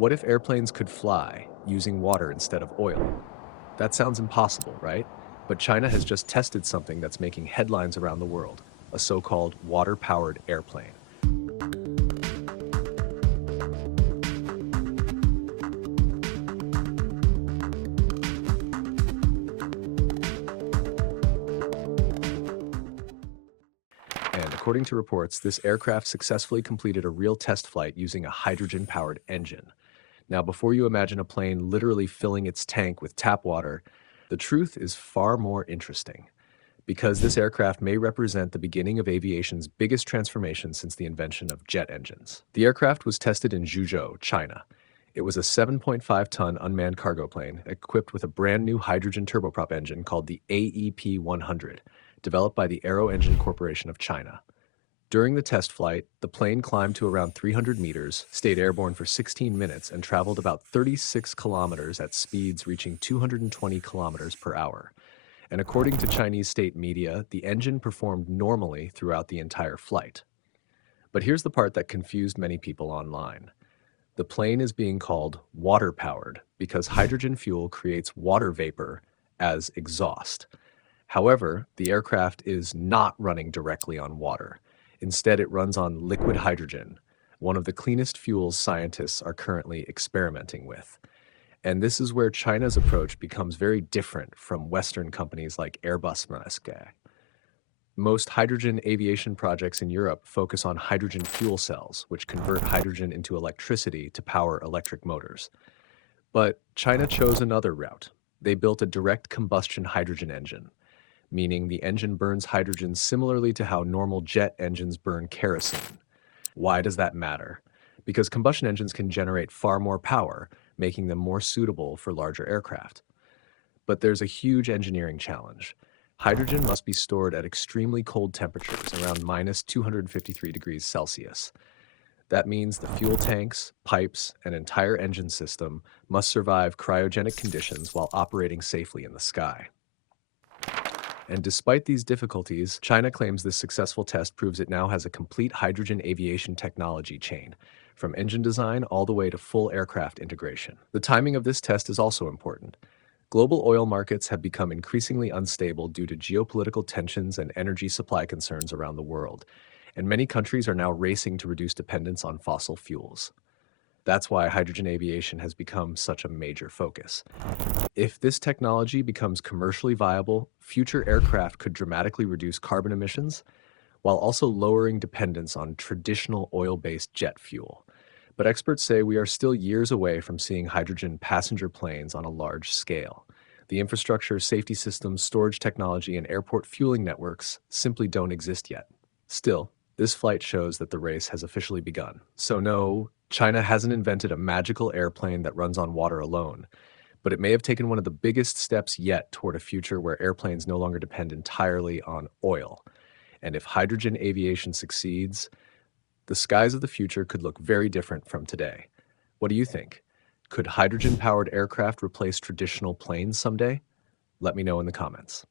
What if airplanes could fly using water instead of oil? That sounds impossible, right? But China has just tested something that's making headlines around the world, a so-called water-powered airplane. And according to reports, this aircraft successfully completed a real test flight using a hydrogen-powered engine. Now, before you imagine a plane literally filling its tank with tap water, the truth is far more interesting, because this aircraft may represent the beginning of aviation's biggest transformation since the invention of jet engines. The aircraft was tested in Zhuzhou, China. It was a 7.5-ton unmanned cargo plane equipped with a brand new hydrogen turboprop engine called the AEP 100, developed by the Aero Engine Corporation of China. During the test flight, the plane climbed to around 300 meters, stayed airborne for 16 minutes, and traveled about 36 kilometers at speeds reaching 220 kilometers per hour. And according to Chinese state media, the engine performed normally throughout the entire flight. But here's the part that confused many people online. The plane is being called water-powered because hydrogen fuel creates water vapor as exhaust. However, the aircraft is not running directly on water. Instead, it runs on liquid hydrogen, one of the cleanest fuels scientists are currently experimenting with. And this is where China's approach becomes very different from Western companies like Airbus. Most hydrogen aviation projects in Europe focus on hydrogen fuel cells, which convert hydrogen into electricity to power electric motors. But China chose another route. They built a direct combustion hydrogen engine, meaning the engine burns hydrogen similarly to how normal jet engines burn kerosene. Why does that matter? Because combustion engines can generate far more power, making them more suitable for larger aircraft. But there's a huge engineering challenge. Hydrogen must be stored at extremely cold temperatures, around minus 253 degrees Celsius. That means the fuel tanks, pipes, and entire engine system must survive cryogenic conditions while operating safely in the sky. And despite these difficulties, China claims this successful test proves it now has a complete hydrogen aviation technology chain, from engine design all the way to full aircraft integration. The timing of this test is also important. Global oil markets have become increasingly unstable due to geopolitical tensions and energy supply concerns around the world, and many countries are now racing to reduce dependence on fossil fuels. That's why hydrogen aviation has become such a major focus. If this technology becomes commercially viable, future aircraft could dramatically reduce carbon emissions while also lowering dependence on traditional oil-based jet fuel. But experts say we are still years away from seeing hydrogen passenger planes on a large scale. The infrastructure, safety systems, storage technology, and airport fueling networks simply don't exist yet. Still, this flight shows that the race has officially begun. So no, China hasn't invented a magical airplane that runs on water alone, but it may have taken one of the biggest steps yet toward a future where airplanes no longer depend entirely on oil. And if hydrogen aviation succeeds, the skies of the future could look very different from today. What do you think? Could hydrogen-powered aircraft replace traditional planes someday? Let me know in the comments.